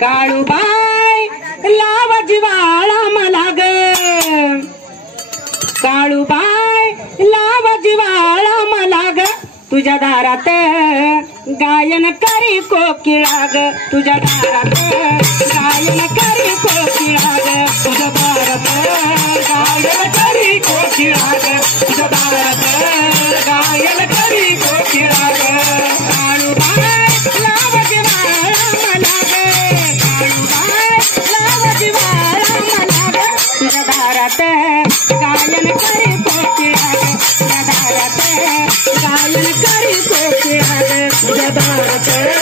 काळूबाई लाव जिवाळा मला ग काळूबाई लाव जिवाळा मला ग तुझ्या दारात गायन करी कोकिळा ग तुझ्या दारात गायन करी कोकिळा ग तुझ्या दारात गायन करी कोकिळा ग तुझ्या दारात गायन करी कोकिळा ग काळूबाई लाव जिवाळा मला ग काळूबाई लाव जिवाळा मला ग तुझ्या दारात गायन करी कोकिळा ग तुझ्या दारात गायन करी कोकिळा ग तुझ्या दारात